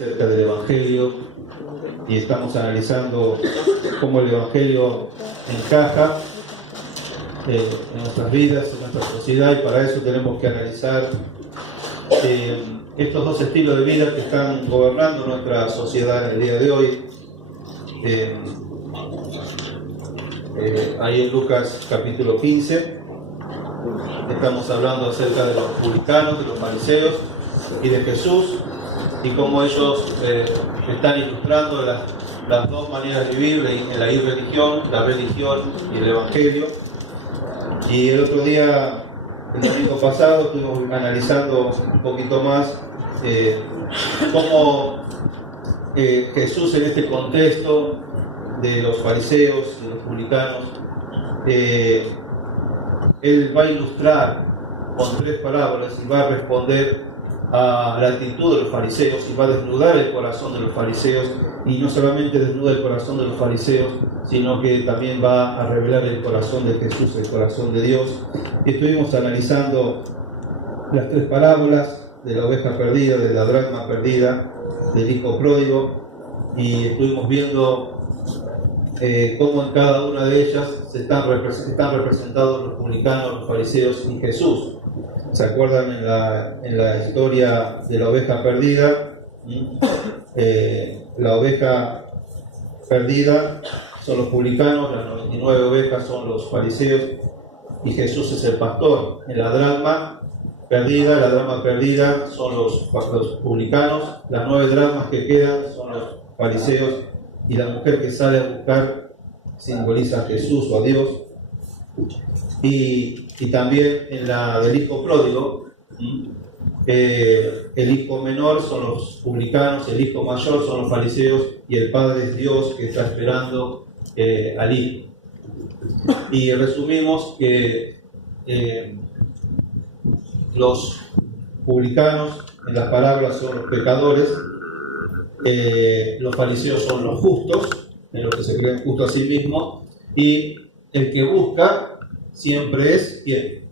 Acerca del Evangelio, y estamos analizando cómo el Evangelio encaja en nuestras vidas, en nuestra sociedad, y para eso tenemos que analizar estos dos estilos de vida que están gobernando nuestra sociedad en el día de hoy. Ahí en Lucas capítulo 15 estamos hablando acerca de los publicanos, de los fariseos y de Jesús, y cómo ellos están ilustrando las dos maneras de vivir, la irreligión, la religión y el Evangelio. Y el otro día, el domingo pasado, estuvimos analizando un poquito más cómo Jesús, en este contexto de los fariseos, de los publicanos, él va a ilustrar con tres parábolas y va a responder a la actitud de los fariseos y va a desnudar el corazón de los fariseos, y no solamente desnuda el corazón de los fariseos, sino que también va a revelar el corazón de Jesús, el corazón de Dios. Estuvimos analizando las tres parábolas de la oveja perdida, de la dracma perdida, del hijo pródigo, y estuvimos viendo cómo en cada una de ellas están representados los publicanos, los fariseos y Jesús. ¿Se acuerdan en la historia de la oveja perdida? La oveja perdida son los publicanos, las 99 ovejas son los fariseos, y Jesús es el pastor. En la dracma perdida son los publicanos, las 9 dracmas que quedan son los fariseos, y la mujer que sale a buscar simboliza a Jesús o a Dios. Y también en la del hijo pródigo, el hijo menor son los publicanos, el hijo mayor son los fariseos, y el padre es Dios que está esperando al hijo. Y resumimos que los publicanos en las parábolas son los pecadores, los fariseos son los justos, en los que se creen justos a sí mismos, y el que busca siempre es ¿quién?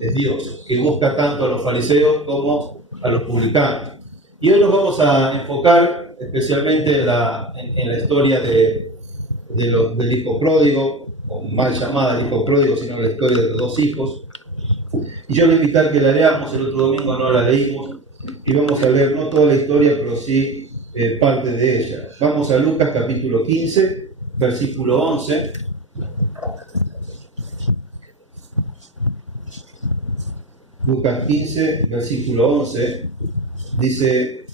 Es Dios, que busca tanto a los fariseos como a los publicanos. Y hoy nos vamos a enfocar especialmente en la historia del hijo pródigo, o mal llamada el hijo pródigo, sino la historia de los dos hijos. Y yo voy a invitar que la leamos. El otro domingo no la leímos, y vamos a leer no toda la historia, pero sí parte de ella. Vamos a Lucas capítulo 15, versículo 11. Lucas 15, versículo 11, dice: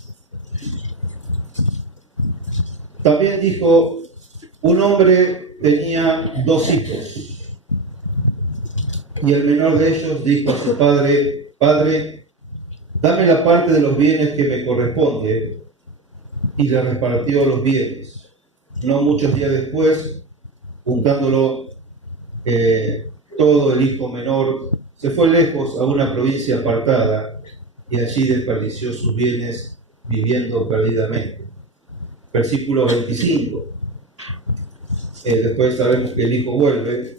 también dijo, un hombre tenía 2 hijos, y el menor de ellos dijo a su padre: Padre, dame la parte de los bienes que me corresponde, y le repartió los bienes. No muchos días después, juntándolo todo, el hijo menor se fue lejos a una provincia apartada, y allí desperdició sus bienes viviendo perdidamente. Versículo 25. Después sabemos que el hijo vuelve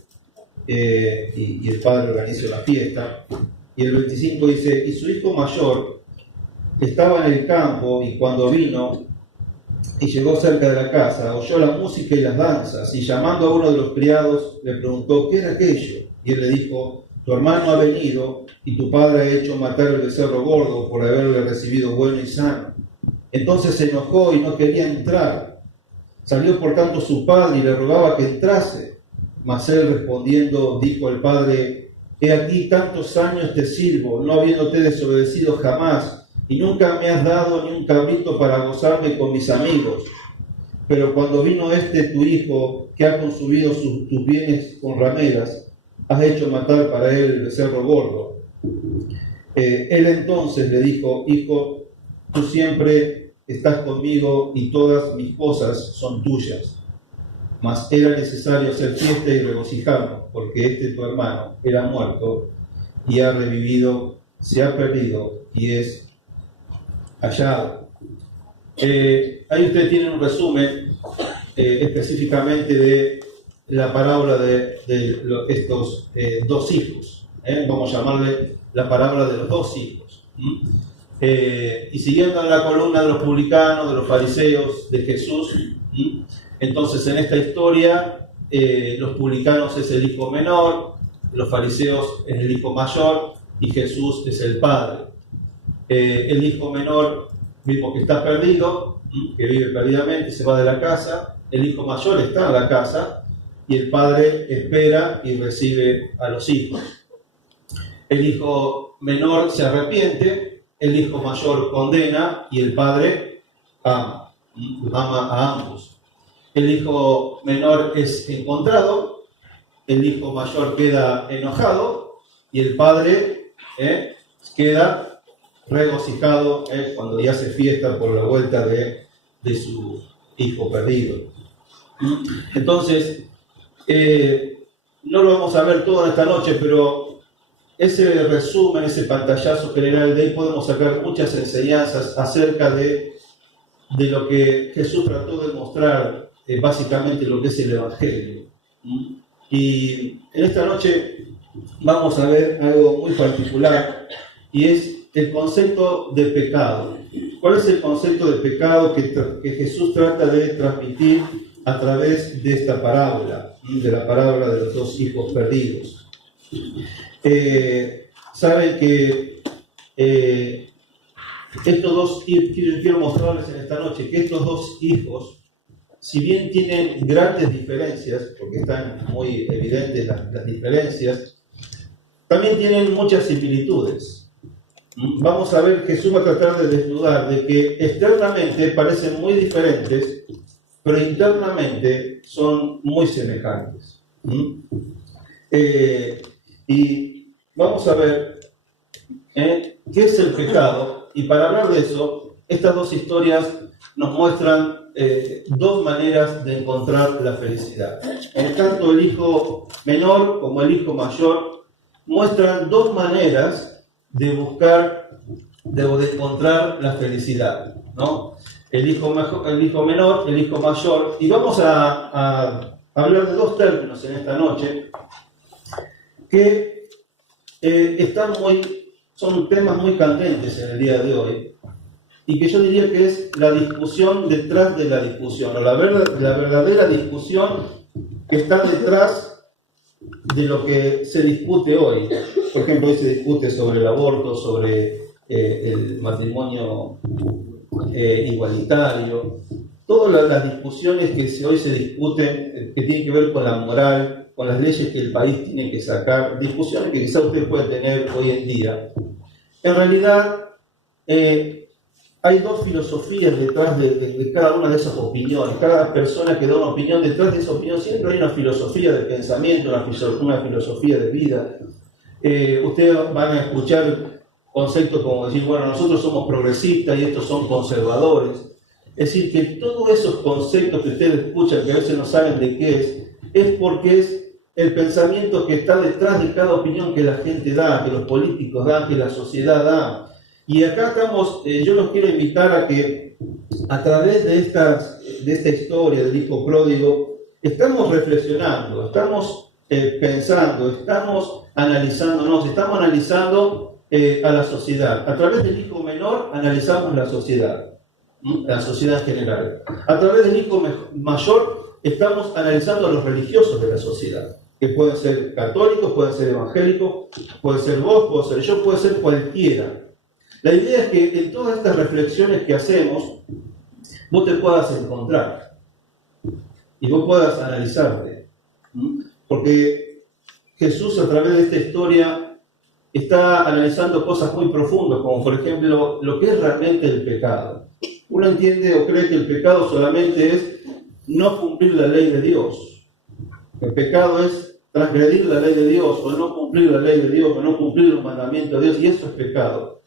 y el padre organiza una fiesta. Y el 25 dice: y su hijo mayor estaba en el campo, y cuando vino y llegó cerca de la casa, oyó la música y las danzas, y llamando a uno de los criados le preguntó qué era aquello. Y él le dijo: tu hermano ha venido, y tu padre ha hecho matar el becerro gordo por haberle recibido bueno y sano. Entonces se enojó y no quería entrar. Salió por tanto su padre y le rogaba que entrase. Mas él respondiendo dijo al padre: he aquí tantos años te sirvo, no habiéndote desobedecido jamás, y nunca me has dado ni un cabrito para gozarme con mis amigos. Pero cuando vino tu hijo, que ha consumido tus bienes con rameras, has hecho matar para él el becerro gordo. Él entonces le dijo: hijo, tú siempre estás conmigo y todas mis cosas son tuyas. Mas era necesario hacer fiesta y regocijarnos, porque tu hermano era muerto y ha revivido, se ha perdido y es hallado. Ahí ustedes tienen un resumen específicamente de la parábola de estos 2 hijos. Vamos a llamarle la parábola de los 2 hijos. y siguiendo en la columna de los publicanos, de los fariseos, de Jesús. Entonces, en esta historia, los publicanos es el hijo menor, los fariseos es el hijo mayor y Jesús es el padre. El hijo menor vimos que está perdido, que vive perdidamente, se va de la casa. El hijo mayor está en la casa y el padre espera y recibe a los hijos. El hijo menor se arrepiente, el hijo mayor condena y el padre ama a ambos. El hijo menor es encontrado, el hijo mayor queda enojado y el padre queda regocijado cuando ya hace fiesta por la vuelta de su hijo perdido. Entonces, no lo vamos a ver todo en esta noche, pero ese resumen, ese pantallazo general de ahí podemos sacar muchas enseñanzas acerca de lo que Jesús trató de mostrar, básicamente lo que es el Evangelio. Y en esta noche vamos a ver algo muy particular y es el concepto de pecado. ¿Cuál es el concepto de pecado que Jesús trata de transmitir a través de esta parábola, de la parábola de los dos hijos perdidos? Saben que estos dos, quiero mostrarles en esta noche que estos dos hijos, si bien tienen grandes diferencias, porque están muy evidentes las diferencias, también tienen muchas similitudes. Vamos a ver, Jesús va a tratar de desnudar de que externamente parecen muy diferentes, pero internamente son muy semejantes. Y vamos a ver qué es el pecado, y para hablar de eso, estas dos historias nos muestran dos maneras de encontrar la felicidad. Tanto el hijo menor como el hijo mayor muestran dos maneras de buscar, de encontrar la felicidad, ¿no? El hijo menor, el hijo mayor, y vamos a hablar de dos términos en esta noche que son temas muy candentes en el día de hoy, y que yo diría que es la discusión detrás de la discusión, o la verdadera discusión que está detrás de lo que se discute hoy. Por ejemplo, hoy se discute sobre el aborto, sobre el matrimonio igualitario, todas las discusiones que hoy se discuten, que tienen que ver con la moral, con las leyes que el país tiene que sacar, discusiones que quizás usted puede tener hoy en día. En realidad, hay dos filosofías detrás de cada una de esas opiniones. Cada persona que da una opinión, detrás de esa opinión siempre hay una filosofía de pensamiento, una filosofía de vida. Ustedes van a escuchar conceptos como decir, bueno, nosotros somos progresistas y estos son conservadores. Es decir, que todos esos conceptos que ustedes escuchan, que a veces no saben de qué es porque es el pensamiento que está detrás de cada opinión que la gente da, que los políticos dan, que la sociedad da. Y acá estamos, yo los quiero invitar a que a través de esta historia del hijo pródigo, estamos reflexionando, estamos pensando, estamos analizándonos, estamos analizando a la sociedad. A través del hijo menor analizamos la sociedad en general. A través del hijo mayor estamos analizando a los religiosos de la sociedad, que pueden ser católicos, pueden ser evangélicos, puede ser vos, puedo ser yo, puede ser cualquiera. La idea es que en todas estas reflexiones que hacemos, vos te puedas encontrar y vos puedas analizarte. Porque Jesús, a través de esta historia, está analizando cosas muy profundas, como por ejemplo lo que es realmente el pecado. Uno entiende o cree que el pecado solamente es no cumplir la ley de Dios. El pecado es transgredir la ley de Dios, o no cumplir la ley de Dios, o no cumplir los mandamientos de Dios, y eso es pecado.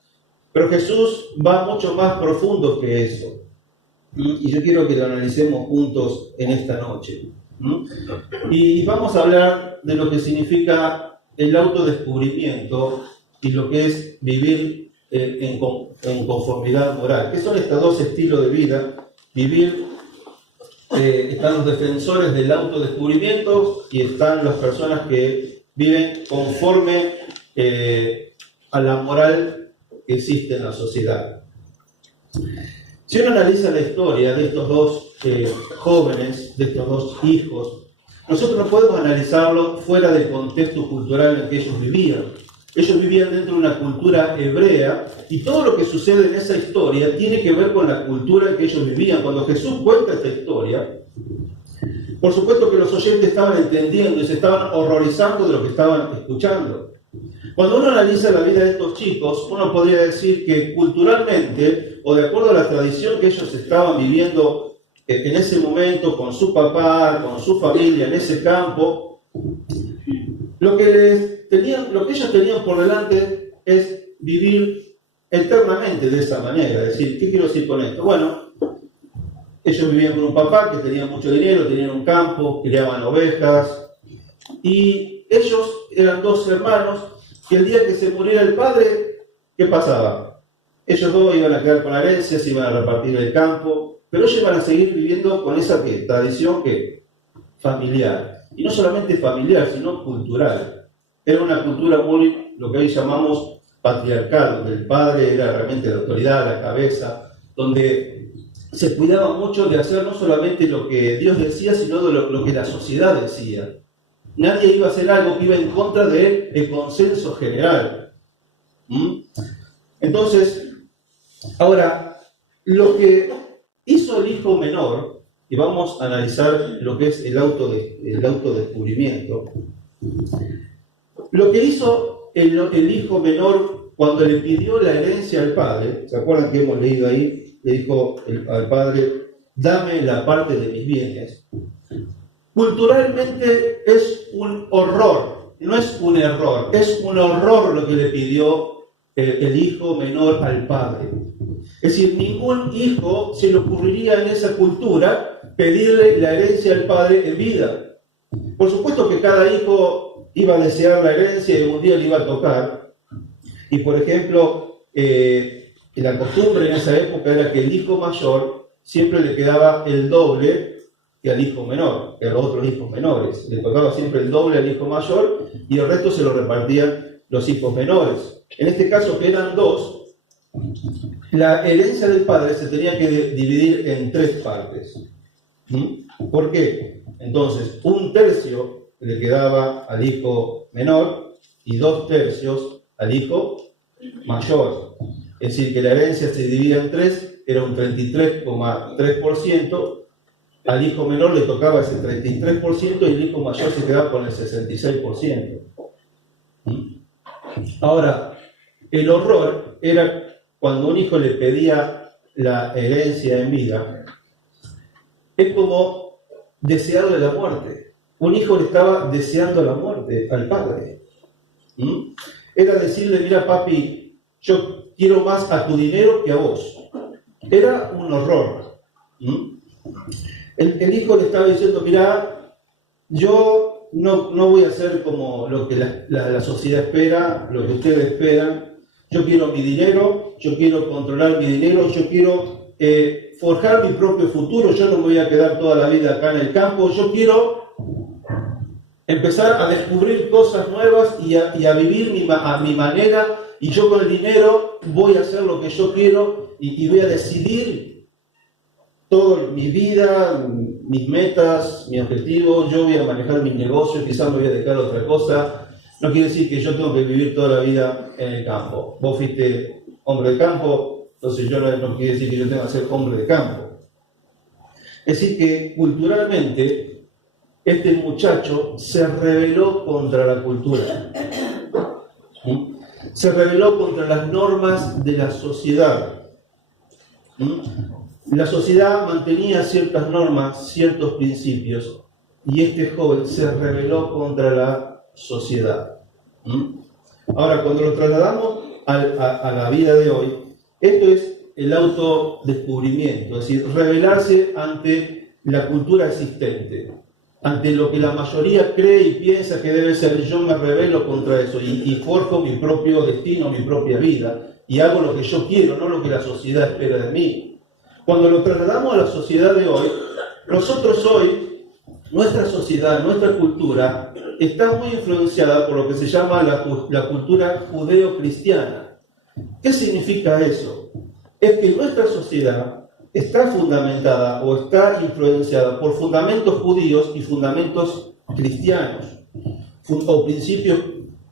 Pero Jesús va mucho más profundo que eso. Y yo quiero que lo analicemos juntos en esta noche. Y vamos a hablar de lo que significa el autodescubrimiento y lo que es vivir en conformidad moral. ¿Qué son estos dos estilos de vida? Están los defensores del autodescubrimiento y están las personas que viven conforme a la moral que existe en la sociedad. Si uno analiza la historia de estos dos jóvenes, de estos dos hijos, nosotros no podemos analizarlo fuera del contexto cultural en el que ellos vivían. Ellos vivían dentro de una cultura hebrea y todo lo que sucede en esa historia tiene que ver con la cultura en que ellos vivían. Cuando Jesús cuenta esta historia, por supuesto que los oyentes estaban entendiendo y se estaban horrorizando de lo que estaban escuchando. Cuando uno analiza la vida de estos chicos, uno podría decir que culturalmente, o de acuerdo a la tradición que ellos estaban viviendo en ese momento, con su papá, con su familia, en ese campo, lo que ellos tenían por delante es vivir eternamente de esa manera. Es decir, ¿qué quiero decir con esto? Bueno, ellos vivían con un papá que tenía mucho dinero, tenían un campo, criaban ovejas, y ellos eran dos hermanos que el día que se muriera el padre, ¿qué pasaba? Ellos dos iban a quedar con la herencia, se iban a repartir el campo, pero ellos iban a seguir viviendo con esa tradición familiar. Y no solamente familiar, sino cultural. Era una cultura muy, lo que hoy llamamos patriarcal, donde el padre era realmente la autoridad, la cabeza, donde se cuidaba mucho de hacer no solamente lo que Dios decía, sino de lo que la sociedad decía. Nadie iba a hacer algo que iba en contra del consenso general. Entonces, ahora, lo que hizo el hijo menor, y vamos a analizar lo que es el autodescubrimiento, lo que hizo el hijo menor cuando le pidió la herencia al padre, ¿se acuerdan que hemos leído ahí? Le dijo al padre, dame la parte de mis bienes. Culturalmente es un horror, no es un error, es un horror lo que le pidió el hijo menor al padre. Es decir, ningún hijo se le ocurriría en esa cultura pedirle la herencia al padre en vida. Por supuesto que cada hijo iba a desear la herencia y un día le iba a tocar. Y por ejemplo, la costumbre en esa época era que el hijo mayor siempre le quedaba el doble que al hijo menor, que a los otros hijos menores. Le tocaba siempre el doble al hijo mayor y el resto se lo repartían los hijos menores. En este caso, que eran dos, la herencia del padre se tenía que dividir en 3 partes. ¿Por qué? Entonces, 1/3 le quedaba al hijo menor y 2/3 al hijo mayor. Es decir, que la herencia se dividía en 3, era un 33,3%. Al hijo menor le tocaba ese 33% y el hijo mayor se quedaba con el 66%. Ahora, el horror era cuando un hijo le pedía la herencia en vida, es como desearle la muerte. Un hijo le estaba deseando la muerte al padre. Era decirle, mira papi, yo quiero más a tu dinero que a vos. Era un horror. El hijo le estaba diciendo, mira, yo no voy a hacer como lo que la sociedad espera, lo que ustedes esperan. Yo quiero mi dinero, yo quiero controlar mi dinero, yo quiero forjar mi propio futuro, yo no me voy a quedar toda la vida acá en el campo, yo quiero empezar a descubrir cosas nuevas y a vivir a mi manera, y yo con el dinero voy a hacer lo que yo quiero y voy a decidir toda mi vida, mis metas, mi objetivo, yo voy a manejar mi negocio, quizás me voy a dedicar a otra cosa. No quiere decir que yo tengo que vivir toda la vida en el campo. Vos fuiste hombre de campo, entonces yo no quiere decir que yo tenga que ser hombre de campo. Es decir, que culturalmente este muchacho se rebeló contra la cultura. Se rebeló contra las normas de la sociedad. La sociedad mantenía ciertas normas, ciertos principios, y este joven se rebeló contra la sociedad. Ahora, cuando lo trasladamos a la vida de hoy, esto es el autodescubrimiento, es decir, rebelarse ante la cultura existente, ante lo que la mayoría cree y piensa que debe ser. Yo me rebelo contra eso y forjo mi propio destino, mi propia vida, y hago lo que yo quiero, no lo que la sociedad espera de mí. Cuando lo trasladamos a la sociedad de hoy, nosotros hoy, nuestra sociedad, nuestra cultura, está muy influenciada por lo que se llama la cultura judeo-cristiana. ¿Qué significa eso? Es que nuestra sociedad está fundamentada o está influenciada por fundamentos judíos y fundamentos cristianos, o principios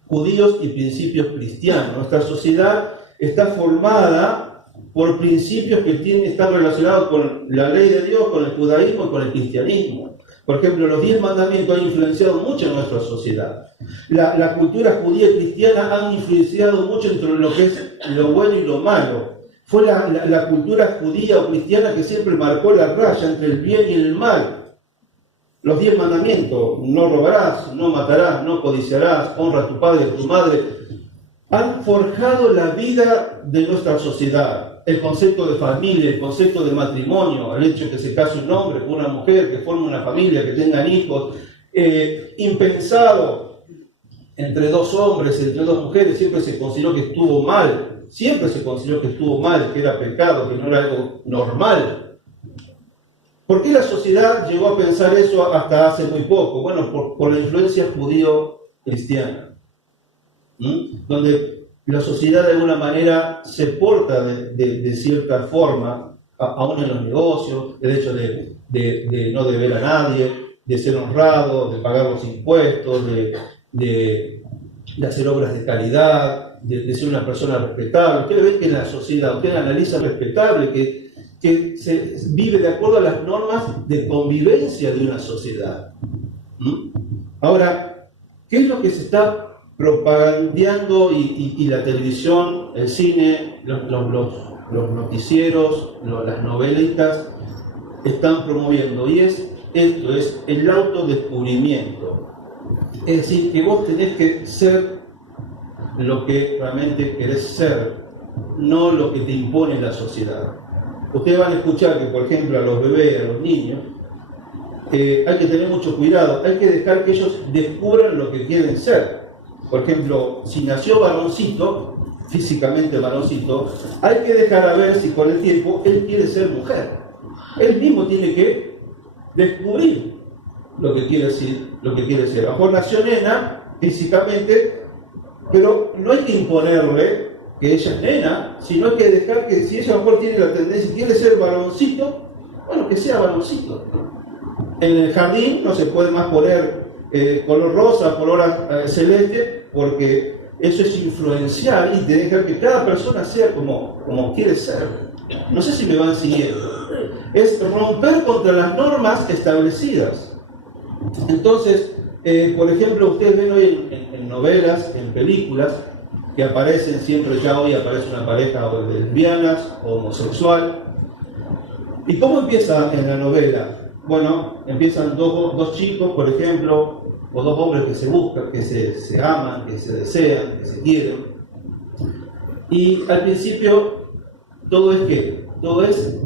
judíos y principios cristianos. Nuestra sociedad está formada por principios que están relacionados con la ley de Dios, con el judaísmo y con el cristianismo. Por ejemplo, los 10 mandamientos han influenciado mucho en nuestra sociedad. La cultura judía y cristiana han influenciado mucho entre lo que es lo bueno y lo malo. Fue la cultura judía o cristiana que siempre marcó la raya entre el bien y el mal. Los 10 mandamientos, no robarás, no matarás, no codiciarás, honra a tu padre y a tu madre, han forjado la vida de nuestra sociedad. El concepto de familia, el concepto de matrimonio, el hecho de que se case un hombre con una mujer, que forme una familia, que tengan hijos, impensado entre 2 hombres, entre 2 mujeres, siempre se consideró que estuvo mal, que era pecado, que no era algo normal. ¿Por qué la sociedad llegó a pensar eso hasta hace muy poco? Bueno, por la influencia judío-cristiana, donde la sociedad de alguna manera se porta de cierta forma, aún en los negocios, el hecho de no deber a nadie, de ser honrado, de pagar los impuestos, de hacer obras de caridad, de ser una persona respetable. Ustedes ven que en la sociedad, ustedes analizan respetable, que se vive de acuerdo a las normas de convivencia de una sociedad. Ahora, ¿qué es lo que se está propagandeando y la televisión, el cine, los noticieros, las novelitas están promoviendo? Y esto es el autodescubrimiento. Es decir, que vos tenés que ser lo que realmente querés ser, no lo que te impone la sociedad. Ustedes van a escuchar que, por ejemplo, a los bebés, a los niños, hay que tener mucho cuidado, hay que dejar que ellos descubran lo que quieren ser. Por ejemplo, si nació varoncito, físicamente varoncito, hay que dejar a ver si con el tiempo él quiere ser mujer. Él mismo tiene que descubrir lo que quiere ser. A lo mejor nació nena, físicamente, pero no hay que imponerle que ella es nena, sino hay que dejar que si ella a lo mejor tiene la tendencia y quiere ser varoncito, bueno, que sea varoncito. En el jardín no se puede más poner color rosa, color celeste, porque eso es influenciar y de dejar que cada persona sea como quiere ser. No sé si me van siguiendo. Es romper contra las normas establecidas. Entonces, por ejemplo, ustedes ven hoy en novelas, en películas, que aparecen siempre, ya hoy aparece una pareja de lesbianas o homosexual. ¿Y cómo empieza en la novela? Bueno, empiezan dos chicos, por ejemplo, o 2 hombres que se buscan, que se aman, que se desean, que se quieren. Y al principio, todo es ¿qué? Todo es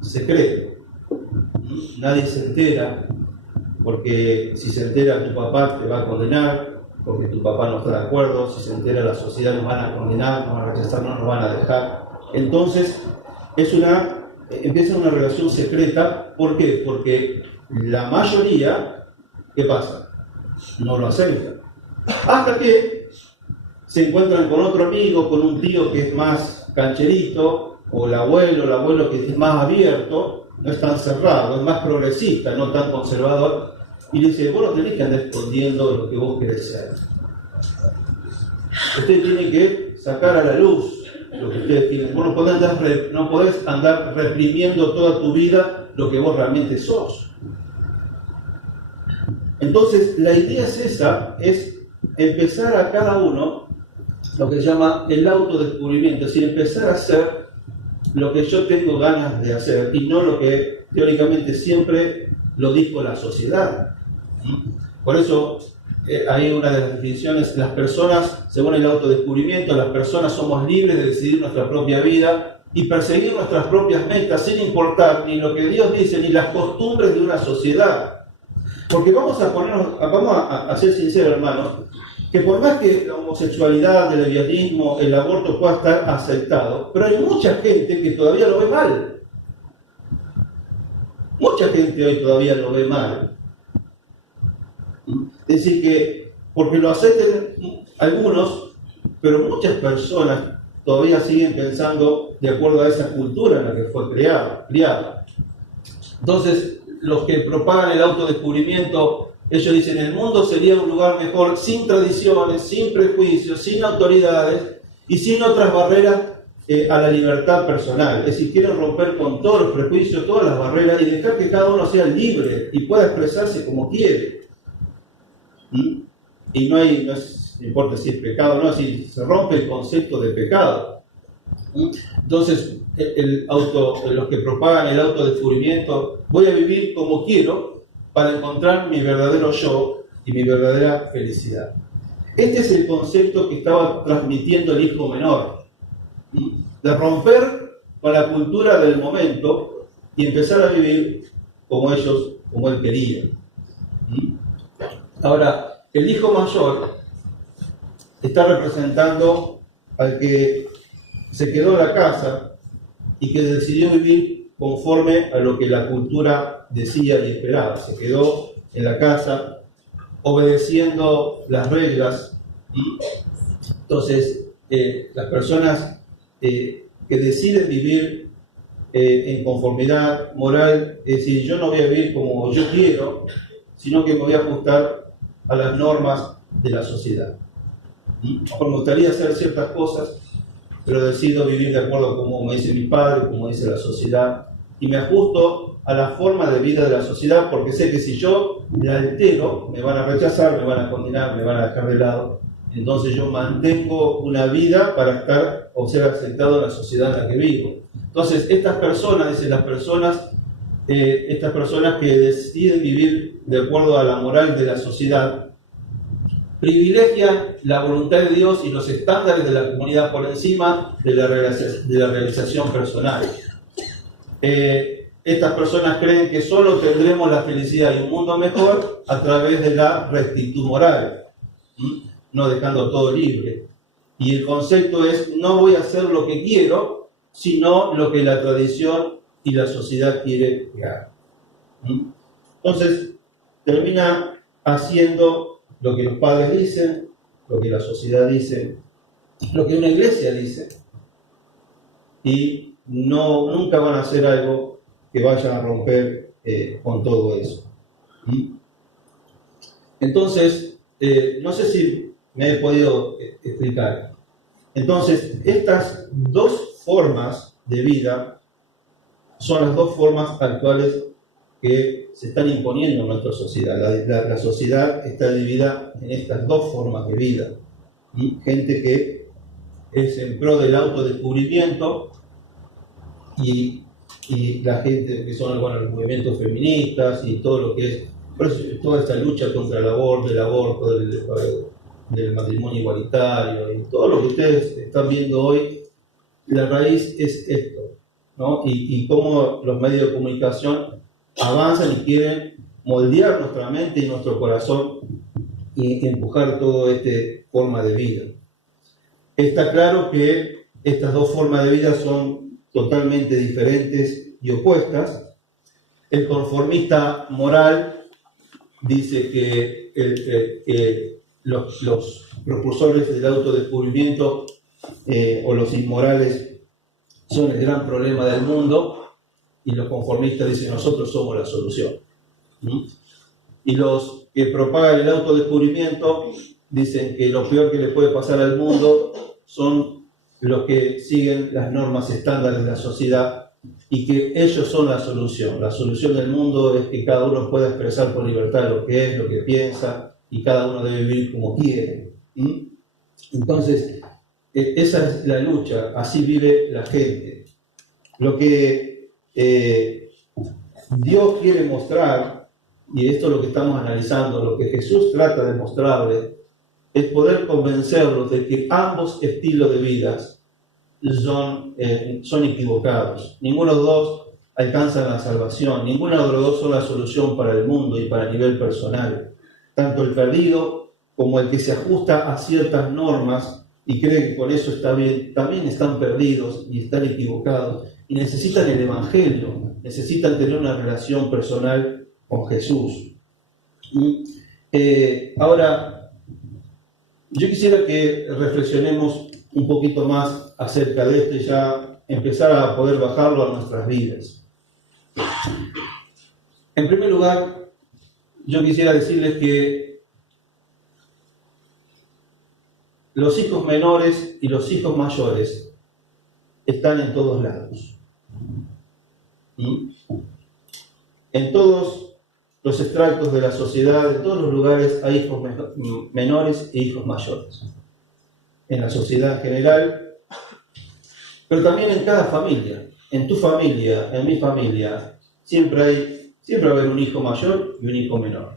secreto. Nadie se entera, porque si se entera tu papá te va a condenar, porque tu papá no está de acuerdo, si se entera la sociedad nos van a condenar, nos van a rechazar, no nos van a dejar. Entonces, empieza una relación secreta. ¿Por qué? Porque la mayoría, ¿qué pasa? No lo aceptan. Hasta que se encuentran con otro amigo, con un tío que es más cancherito, o el abuelo que es más abierto, no es tan cerrado, es más progresista, no tan conservador, y le dice, vos no tenés que andar escondiendo lo que vos querés ser. Usted tiene que sacar a la luz lo que ustedes tienen. Vos no podés andar reprimiendo toda tu vida lo que vos realmente sos. Entonces, la idea es esa, es empezar a cada uno lo que se llama el autodescubrimiento, es decir, empezar a hacer lo que yo tengo ganas de hacer y no lo que teóricamente siempre lo dijo la sociedad. Por eso hay una de las definiciones, las personas, según el autodescubrimiento, las personas somos libres de decidir nuestra propia vida y perseguir nuestras propias metas sin importar ni lo que Dios dice ni las costumbres de una sociedad. Porque vamos a ser sinceros, hermanos, que por más que la homosexualidad, el lesbianismo, el aborto pueda estar aceptado, pero hay mucha gente que todavía lo ve mal. Mucha gente hoy todavía lo ve mal. Es decir que, porque lo acepten algunos, pero muchas personas todavía siguen pensando de acuerdo a esa cultura en la que fue criada. Entonces, los que propagan el autodescubrimiento, ellos dicen, el mundo sería un lugar mejor sin tradiciones, sin prejuicios, sin autoridades y sin otras barreras a la libertad personal. Es decir, quieren romper con todos los prejuicios, todas las barreras y dejar que cada uno sea libre y pueda expresarse como quiere. Y no importa si es pecado o no, si se rompe el concepto de pecado. Entonces, los que propagan el autodescubrimiento, voy a vivir como quiero para encontrar mi verdadero yo y mi verdadera felicidad. Este es el concepto que estaba transmitiendo el hijo menor, de romper con la cultura del momento y empezar a vivir como él quería. Ahora, el hijo mayor está representando al que se quedó en la casa y que decidió vivir conforme a lo que la cultura decía y esperaba. Se quedó en la casa obedeciendo las reglas. Entonces, las personas que deciden vivir en conformidad moral, es decir, yo no voy a vivir como yo quiero, sino que me voy a ajustar a las normas de la sociedad. Me gustaría hacer ciertas cosas, pero decido vivir de acuerdo a como me dice mi padre, como dice la sociedad, y me ajusto a la forma de vida de la sociedad, porque sé que si yo me altero, me van a rechazar, me van a condenar, me van a dejar de lado. Entonces yo mantengo una vida para estar o ser aceptado en la sociedad en la que vivo. Entonces estas personas, dicen estas personas que deciden vivir de acuerdo a la moral de la sociedad, privilegian la voluntad de Dios y los estándares de la comunidad por encima de la realización personal. Estas personas creen que solo tendremos la felicidad y un mundo mejor a través de la rectitud moral, no dejando todo libre. Y el concepto es, no voy a hacer lo que quiero, sino lo que la tradición y la sociedad quiere que haga. Entonces, termina haciendo lo que los padres dicen, lo que la sociedad dice, lo que una iglesia dice, y nunca van a hacer algo que vaya a romper con todo eso. Entonces, no sé si me he podido explicar. Entonces, estas dos formas de vida son las dos formas actuales que se están imponiendo en nuestra sociedad. La sociedad está dividida en estas dos formas de vida. Gente que es en pro del autodescubrimiento y la gente que son los movimientos feministas y todo lo que es, por eso, toda esta lucha contra el aborto, del matrimonio igualitario y todo lo que ustedes están viendo hoy, la raíz es esto, ¿no? Y cómo los medios de comunicación avanzan y quieren moldear nuestra mente y nuestro corazón y empujar toda esta forma de vida. Está claro que estas dos formas de vida son totalmente diferentes y opuestas. El conformista moral dice que los propulsores del autodescubrimiento o los inmorales son el gran problema del mundo, y los conformistas dicen nosotros somos la solución. Y los que propagan el autodescubrimiento dicen que lo peor que le puede pasar al mundo son los que siguen las normas estándares de la sociedad y que ellos son la solución. La solución del mundo es que cada uno pueda expresar con libertad lo que es, lo que piensa, y cada uno debe vivir como quiere. Entonces, esa es la lucha, así vive la gente. Lo que Dios quiere mostrar, y esto es lo que estamos analizando, lo que Jesús trata de mostrarles, es poder convencerlos de que ambos estilos de vida son equivocados. Ninguno de los dos alcanza la salvación, ninguno de los dos son la solución para el mundo y para el nivel personal. Tanto el perdido como el que se ajusta a ciertas normas y cree que con eso está bien, también están perdidos y están equivocados y necesitan el Evangelio, necesitan tener una relación personal con Jesús. Ahora, yo quisiera que reflexionemos un poquito más acerca de esto y ya empezar a poder bajarlo a nuestras vidas. En primer lugar, yo quisiera decirles que los hijos menores y los hijos mayores están en todos lados. En todos los extractos de la sociedad, en todos los lugares hay hijos menores e hijos mayores. En la sociedad en general, pero también en cada familia. En tu familia, en mi familia, siempre va a haber un hijo mayor y un hijo menor.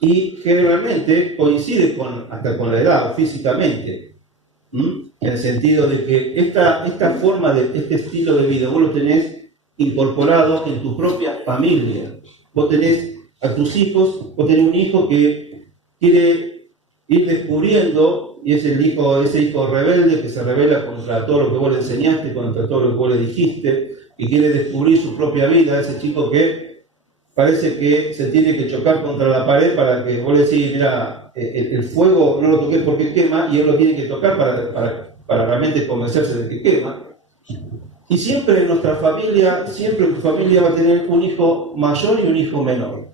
Y generalmente coincide hasta con la edad, físicamente. En el sentido de que esta forma este estilo de vida, vos lo tenés incorporado en tu propia familia. Vos tenés a tus hijos, vos tenés un hijo que quiere ir descubriendo, y es ese hijo rebelde que se rebela contra todo lo que vos le enseñaste, contra todo lo que vos le dijiste, que quiere descubrir su propia vida, ese chico que parece que se tiene que chocar contra la pared para que vos le decís, mira, el fuego no lo toques porque quema, y él lo tiene que tocar para realmente convencerse de que quema. Y siempre en nuestra familia, siempre tu familia va a tener un hijo mayor y un hijo menor.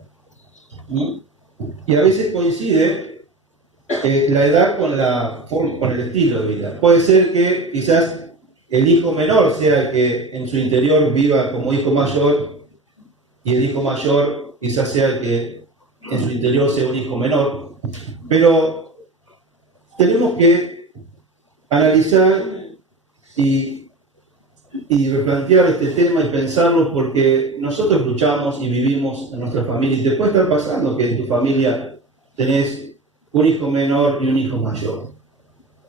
Y a veces coincide la edad con el estilo de vida. Puede ser que quizás el hijo menor sea el que en su interior viva como hijo mayor, y el hijo mayor quizás sea el que en su interior sea un hijo menor. Pero tenemos que analizar y replantear este tema y pensarlo, porque nosotros luchamos y vivimos en nuestra familia, y te puede estar pasando que en tu familia tenés un hijo menor y un hijo mayor.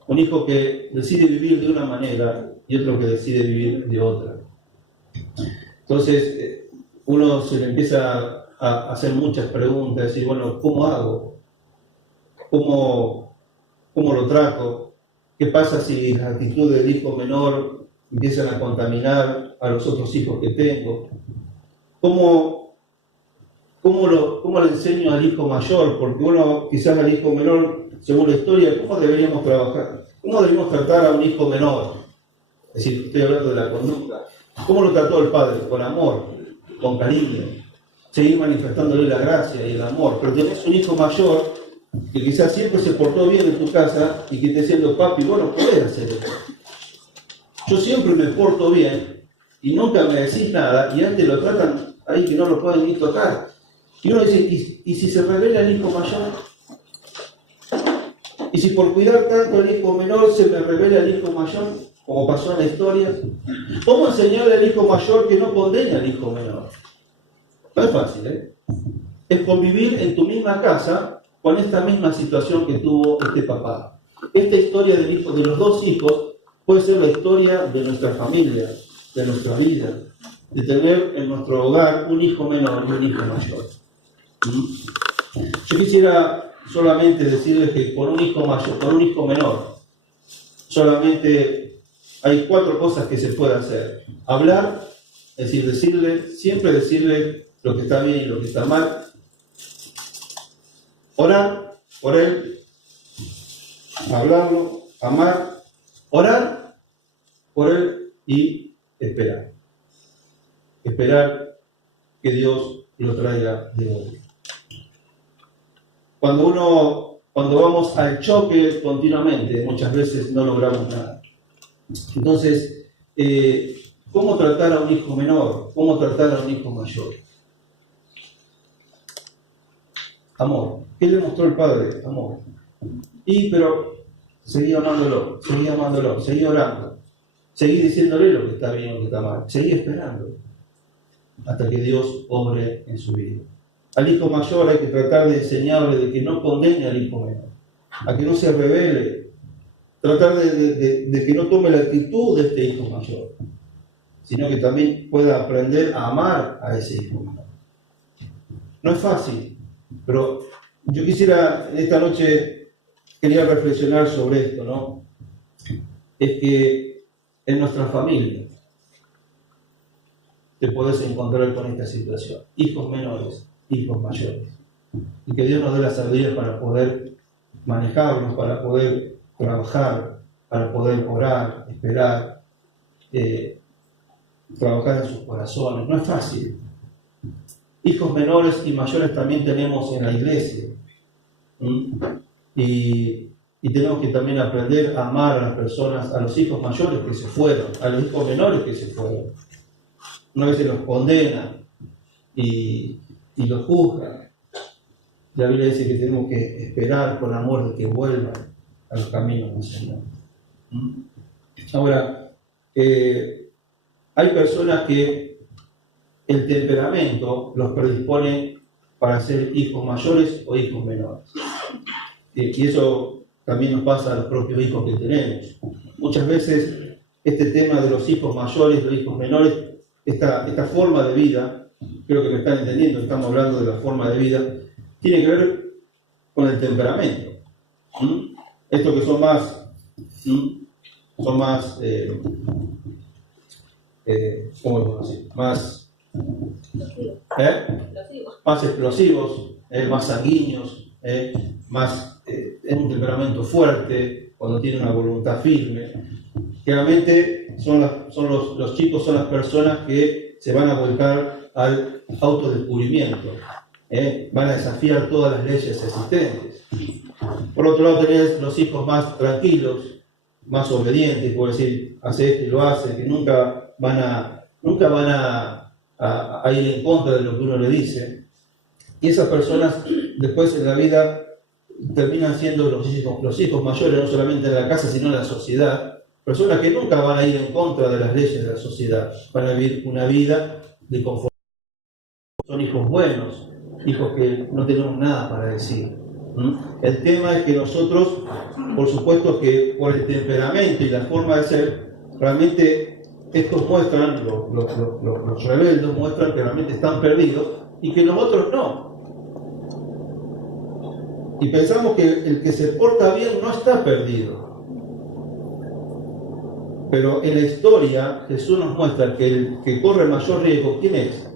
Un hijo que decide vivir de una manera y otro que decide vivir de otra. Entonces, uno se le empieza a hacer muchas preguntas, decir, bueno, ¿cómo hago? ¿Cómo lo trato? ¿Qué pasa si las actitudes del hijo menor empiezan a contaminar a los otros hijos que tengo? ¿Cómo le enseño al hijo mayor? Porque uno, quizás al hijo menor, según la historia, ¿cómo deberíamos trabajar? ¿Cómo debemos tratar a un hijo menor? Es decir, estoy hablando de la conducta. ¿Cómo lo trató el padre? Con amor, con cariño. Seguir manifestándole la gracia y el amor. Pero tenés un hijo mayor que quizás siempre se portó bien en tu casa y que te diciendo, papi, vos no podés hacer eso. Yo siempre me porto bien y nunca me decís nada, y antes lo tratan ahí que no lo pueden ni tocar. Y uno dice, ¿y si se revela el hijo mayor? ¿Y si por cuidar tanto al hijo menor se me revela el hijo mayor, como pasó en la historia? ¿Cómo enseñarle al hijo mayor que no condene al hijo menor? No es fácil, ¿eh? Es convivir en tu misma casa con esta misma situación que tuvo este papá. Esta historia de los dos hijos puede ser la historia de nuestra familia, de nuestra vida, de tener en nuestro hogar un hijo menor y un hijo mayor. Yo quisiera solamente decirles que con un hijo mayor, con un hijo menor, solamente hay 4 cosas que se puede hacer. Hablar, es decir, siempre decirle lo que está bien y lo que está mal. Orar por él, hablarlo, amar, orar por él y esperar. Esperar que Dios lo traiga de vuelta. Cuando vamos al choque continuamente, muchas veces no logramos nada. Entonces, ¿cómo tratar a un hijo menor? ¿Cómo tratar a un hijo mayor? Amor. ¿Qué le mostró el padre? Amor. Pero seguí amándolo, seguí orando, seguí diciéndole lo que está bien y lo que está mal, seguí esperando hasta que Dios obre en su vida. Al hijo mayor hay que tratar de enseñarle de que no condene al hijo menor, a que no se rebele, tratar de que no tome la actitud de este hijo mayor, sino que también pueda aprender a amar a ese hijo menor. No es fácil, pero yo quisiera, en esta noche, quería reflexionar sobre esto, ¿no? Es que en nuestra familia te podés encontrar con esta situación. Hijos menores, hijos mayores. Y que Dios nos dé la sabiduría para poder manejarlos, para poder trabajar, para poder orar, esperar, trabajar en sus corazones. No es fácil. Hijos menores y mayores también tenemos en la iglesia. Y tenemos que también aprender a amar a las personas, a los hijos mayores que se fueron, a los hijos menores que se fueron. Una vez se los condena y los juzga. La Biblia dice que tenemos que esperar con amor de que vuelvan a los caminos del Señor. Ahora, hay personas que el temperamento los predispone para ser hijos mayores o hijos menores. Y eso también nos pasa a los propios hijos que tenemos. Muchas veces este tema de los hijos mayores, los hijos menores, esta forma de vida, creo que me están entendiendo, estamos hablando de la forma de vida, tiene que ver con el temperamento. Estos que son más, ¿cómo lo puedo decir? Más explosivos, más sanguíneos, más en un temperamento fuerte, cuando tiene una voluntad firme. Generalmente los chicos son las personas que se van a volcar al autodescubrimiento, van a desafiar todas las leyes existentes. Por otro lado tenés los hijos más tranquilos, más obedientes, por decir, hace esto y lo hace, que nunca van a ir en contra de lo que uno le dice. Y esas personas después en la vida terminan siendo los hijos mayores, no solamente de la casa, sino de la sociedad. Personas que nunca van a ir en contra de las leyes de la sociedad, van a vivir una vida de conformidad. Son hijos buenos, hijos que no tenemos nada para decir. El tema es que nosotros, por supuesto que por el temperamento y la forma de ser, realmente estos muestran, los rebeldes muestran que realmente están perdidos y que los otros no. Y pensamos que el que se porta bien no está perdido. Pero en la historia Jesús nos muestra que el que corre mayor riesgo, ¿quién es?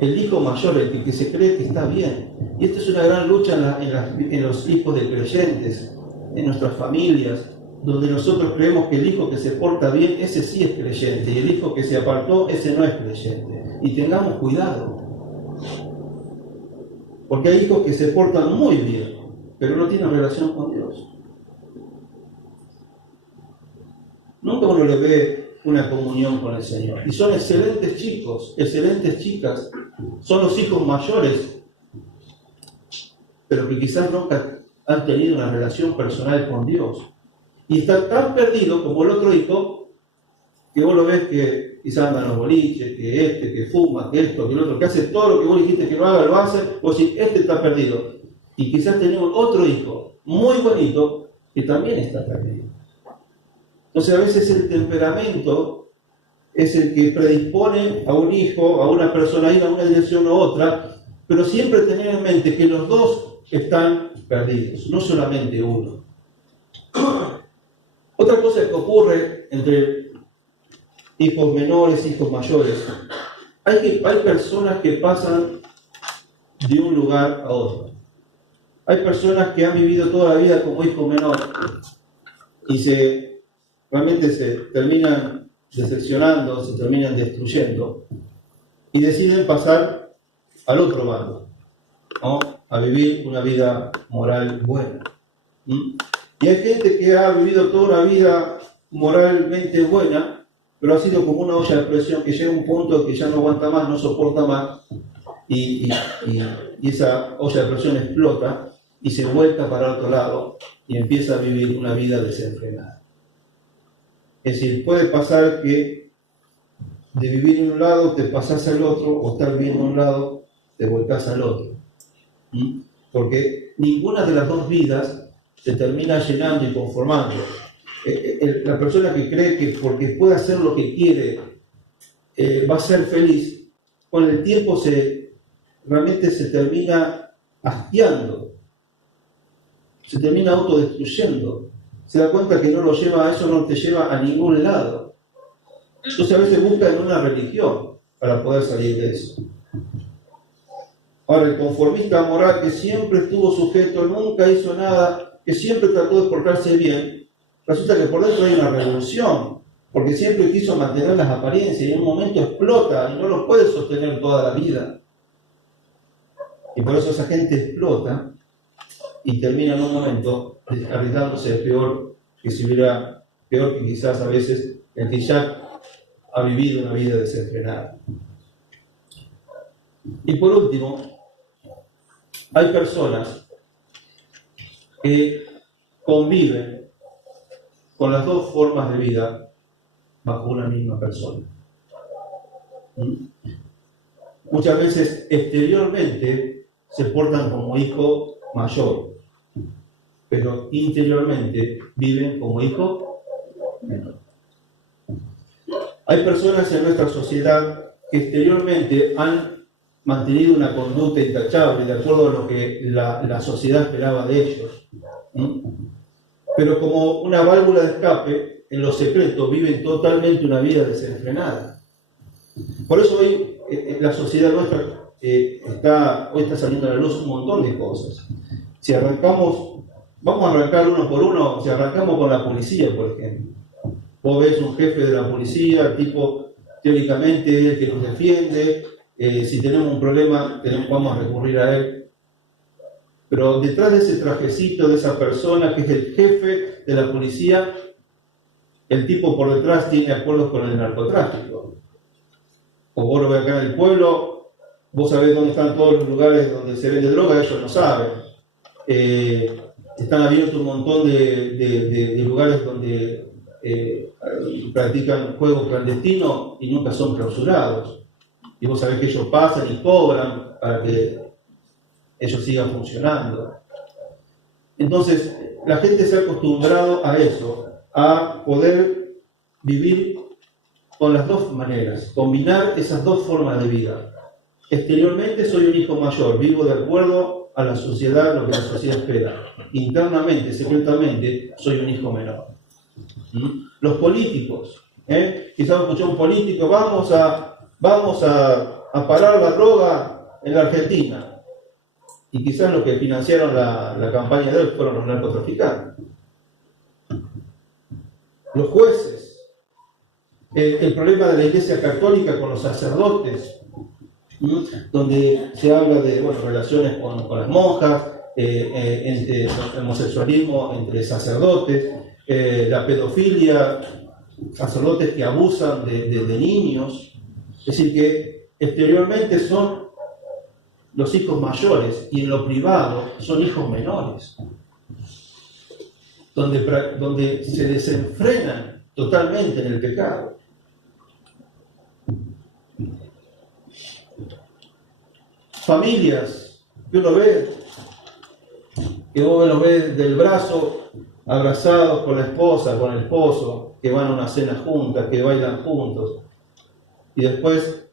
El hijo mayor, el que se cree que está bien. Y esta es una gran lucha en los hijos de creyentes, en nuestras familias, donde nosotros creemos que el hijo que se porta bien, ese sí es creyente, y el hijo que se apartó, ese no es creyente. Y tengamos cuidado. Porque hay hijos que se portan muy bien, pero no tienen relación con Dios. Nunca uno le ve una comunión con el Señor. Y son excelentes chicos, excelentes chicas. Son los hijos mayores, pero que quizás nunca han tenido una relación personal con Dios. Y están tan perdidos como el otro hijo, que vos lo ves que quizás anda en los boliches, que fuma, que esto, que el otro, que hace todo lo que vos dijiste que no haga, lo hace. Vos decís, este está perdido. Y quizás tenemos otro hijo, muy bonito, que también está perdido. Entonces a veces el temperamento es el que predispone a un hijo, a una persona a ir a una dirección u otra, pero siempre tener en mente que los dos están perdidos, no solamente uno. Otra cosa que ocurre entre hijos menores, hijos mayores, hay personas que pasan de un lugar a otro. Hay personas que han vivido toda la vida como hijo menor y realmente se terminan decepcionando, se terminan destruyendo y deciden pasar al otro bando, ¿no? A vivir una vida moral buena. Y hay gente que ha vivido toda una vida moralmente buena, pero ha sido como una olla de presión que llega a un punto que ya no aguanta más, no soporta más, y esa olla de presión explota y se vuelca para otro lado y empieza a vivir una vida desenfrenada. Es decir, puede pasar que de vivir en un lado te pasás al otro, o estar viviendo en un lado te volcás al otro. Porque ninguna de las dos vidas se termina llenando y conformando. La persona que cree que porque puede hacer lo que quiere va a ser feliz, con el tiempo realmente se termina hastiando, se termina autodestruyendo. Se da cuenta que no lo lleva a eso, no te lleva a ningún lado. Entonces a veces buscan una religión para poder salir de eso. Ahora, el conformista moral que siempre estuvo sujeto, nunca hizo nada, que siempre trató de portarse bien, resulta que por dentro hay una revolución, porque siempre quiso mantener las apariencias y en un momento explota y no lo puede sostener toda la vida. Y por eso esa gente explota y termina en un momento arriesgándose peor que quizás a veces el que ya ha vivido una vida desenfrenada. Y por último, hay personas que conviven con las dos formas de vida bajo una misma persona. Muchas veces exteriormente se portan como hijo mayor, pero interiormente viven como hijo menor. Hay personas en nuestra sociedad que exteriormente han mantenido una conducta intachable de acuerdo a lo que la sociedad esperaba de ellos, pero como una válvula de escape, en lo secreto viven totalmente una vida desenfrenada. Por eso hoy la sociedad nuestra hoy está saliendo a la luz un montón de cosas. Si arrancamos, vamos a arrancar uno por uno, si arrancamos con la policía, por ejemplo. Vos ves un jefe de la policía, el tipo teóricamente es el que nos defiende, si tenemos un problema vamos a recurrir a él. Pero detrás de ese trajecito, de esa persona que es el jefe de la policía, el tipo por detrás tiene acuerdos con el narcotráfico. O vos lo ves acá en el pueblo, vos sabés dónde están todos los lugares donde se vende droga, ellos no saben. Están abiertos un montón de lugares donde practican juegos clandestinos y nunca son clausurados. Y vos sabés que ellos pasan y cobran para que ellos sigan funcionando. Entonces, la gente se ha acostumbrado a eso, a poder vivir con las dos maneras, combinar esas dos formas de vida. Exteriormente soy un hijo mayor, vivo de acuerdo a la sociedad, lo que la sociedad espera. Internamente, secretamente, soy un hijo menor. Los políticos, quizás escuché a un político, vamos a parar la droga en la Argentina. Y quizás los que financiaron la campaña de él fueron los narcotraficantes. Los jueces, el problema de la Iglesia Católica con los sacerdotes, donde se habla de relaciones con las monjas, entre homosexualismo entre sacerdotes, la pedofilia, sacerdotes que abusan de niños. Es decir, que exteriormente son los hijos mayores y en lo privado son hijos menores, donde se desenfrenan totalmente en el pecado. Familias que uno ve, que vos los ves del brazo, abrazados con la esposa, con el esposo, que van a una cena juntas, que bailan juntos, y después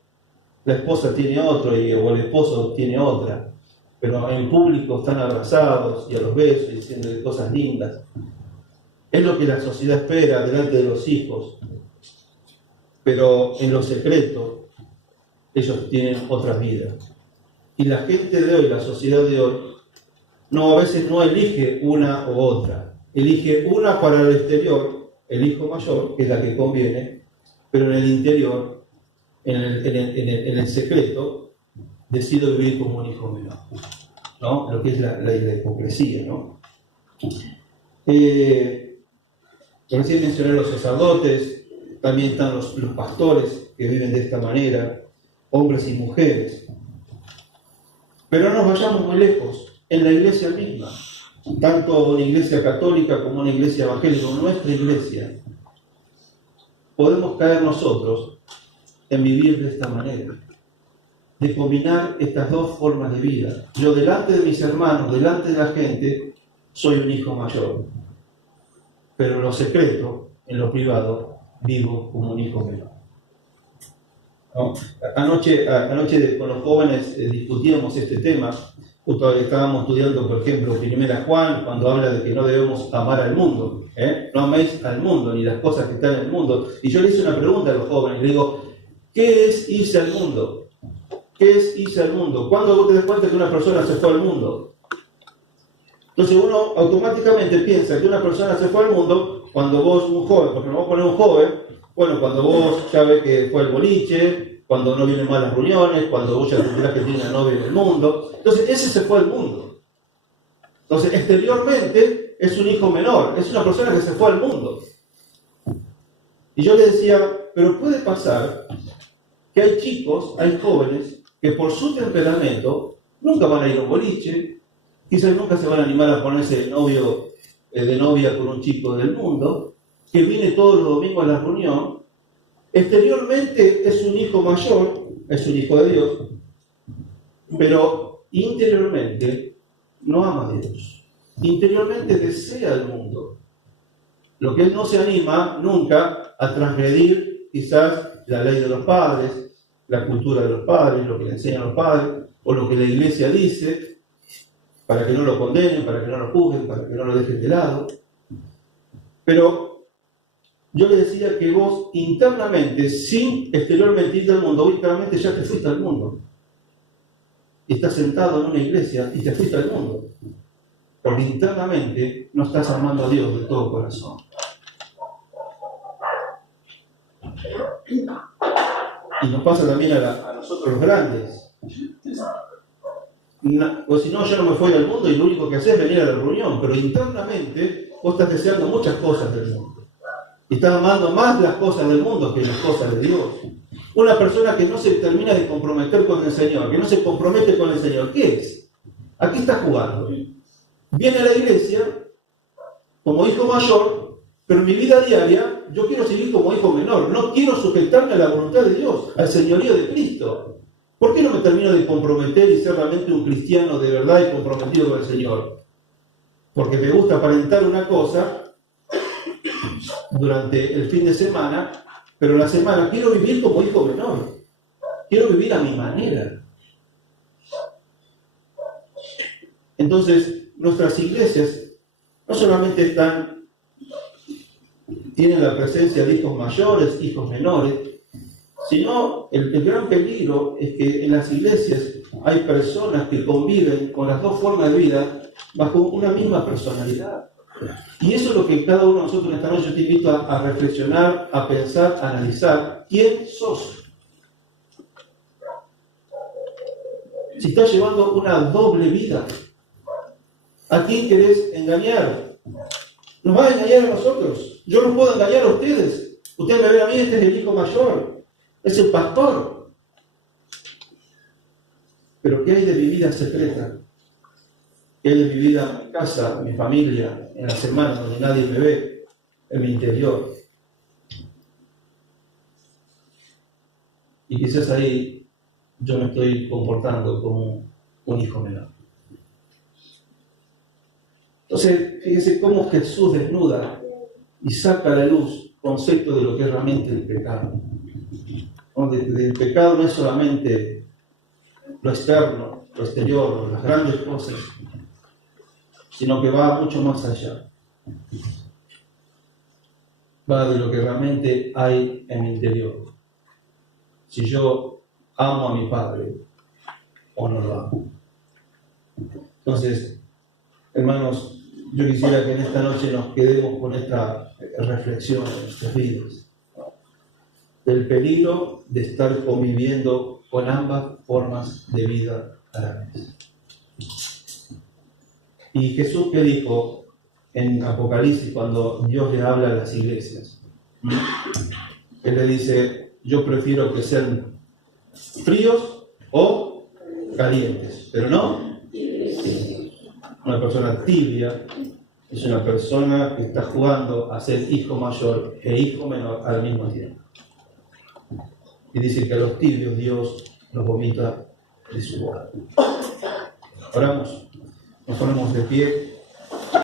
la esposa tiene otro o el esposo tiene otra, pero en público están abrazados y a los besos y diciendo cosas lindas. Es lo que la sociedad espera delante de los hijos, pero en lo secreto ellos tienen otras vidas. Y la gente de hoy, la sociedad de hoy, a veces no elige una u otra, elige una para el exterior, el hijo mayor, que es la que conviene, pero en el interior, en el secreto, decido vivir como un hijo menor, ¿no? Lo que es la hipocresía, ¿no? Recién mencioné los sacerdotes, también están los pastores que viven de esta manera, hombres y mujeres. Pero no nos vayamos muy lejos, en la iglesia misma, tanto una iglesia católica como una iglesia evangélica, nuestra iglesia, podemos caer nosotros en vivir de esta manera, de combinar estas dos formas de vida. Yo delante de mis hermanos, delante de la gente, soy un hijo mayor, pero en lo secreto, en lo privado, vivo como un hijo menor. ¿No? Anoche con los jóvenes discutíamos este tema, justo estábamos estudiando, por ejemplo, 1 Juan, cuando habla de que no debemos amar al mundo, no améis al mundo, ni las cosas que están en el mundo. Y yo le hice una pregunta a los jóvenes, le digo, ¿qué es irse al mundo? ¿Qué es irse al mundo? ¿Cuándo vos te das cuenta que una persona se fue al mundo? Entonces uno automáticamente piensa que una persona se fue al mundo cuando vos, un joven, porque nos vamos a poner un joven, bueno, cuando vos ya ves que fue el boliche, cuando no vienen más las reuniones, cuando vos ya tendrás que tiene una novia en el mundo. Entonces, ese se fue al mundo. Entonces, exteriormente es un hijo menor, es una persona que se fue al mundo. Y yo le decía, pero puede pasar que hay chicos, hay jóvenes, que por su temperamento nunca van a ir a un boliche, quizás nunca se van a animar a ponerse de novia con un chico del mundo, que viene todos los domingos a la reunión. Exteriormente es un hijo mayor, es un hijo de Dios, pero interiormente no ama a Dios. Interiormente desea el mundo. Lo que él no se anima nunca a transgredir quizás la ley de los padres, la cultura de los padres, lo que le enseñan los padres, o lo que la iglesia dice, para que no lo condenen, para que no lo juzguen, para que no lo dejen de lado. Pero yo le decía que vos internamente, sin exteriormente irte al mundo, internamente ya te fuiste al mundo. Y estás sentado en una iglesia y te fuiste al mundo. Porque internamente no estás amando a Dios de todo corazón. Y nos pasa también a nosotros los grandes. O si no, yo no me fui al mundo y lo único que haces es venir a la reunión. Pero internamente vos estás deseando muchas cosas del mundo. Y estás amando más las cosas del mundo que las cosas de Dios. Una persona que no se termina de comprometer con el Señor, que no se compromete con el Señor, ¿qué es? Aquí está jugando. Viene a la iglesia como hijo mayor, pero en mi vida diaria yo quiero seguir como hijo menor. No quiero sujetarme a la voluntad de Dios, al señorío de Cristo. ¿Por qué no me termino de comprometer y ser realmente un cristiano de verdad y comprometido con el Señor? Porque me gusta aparentar una cosa durante el fin de semana, pero la semana quiero vivir como hijo menor. Quiero vivir a mi manera. Entonces, nuestras iglesias no solamente tienen la presencia de hijos mayores, hijos menores, sino el gran peligro es que en las iglesias hay personas que conviven con las dos formas de vida bajo una misma personalidad. Y eso es lo que cada uno de nosotros en esta noche te invito a reflexionar, a pensar, a analizar. ¿Quién sos? Si estás llevando una doble vida, ¿a quién querés engañar? ¿Nos va a engañar a nosotros? Yo no puedo engañar a ustedes. Ustedes me ven a mí, este es el hijo mayor, es el pastor. Pero ¿qué hay de mi vida secreta? ¿Qué hay de mi vida en mi casa, en mi familia, en la semana donde nadie me ve, en mi interior? Y quizás ahí yo me estoy comportando como un hijo menor. Entonces, fíjese cómo Jesús desnuda y saca a la luz concepto de lo que es realmente el pecado. Donde el pecado no es solamente lo externo, lo exterior, las grandes cosas, sino que va mucho más allá. Va de lo que realmente hay en mi interior. Si yo amo a mi Padre o no lo amo. Entonces, hermanos, yo quisiera que en esta noche nos quedemos con esta reflexión en nuestras vidas. Del peligro de estar conviviendo con ambas formas de vida a la vez. Y Jesús, ¿qué dijo en Apocalipsis cuando Dios le habla a las iglesias? Él le dice, yo prefiero que sean fríos o calientes, pero no una persona tibia. Es una persona que está jugando a ser hijo mayor e hijo menor al mismo tiempo. Y dice que a los tibios Dios los vomita de su boca. Oramos, nos ponemos de pie.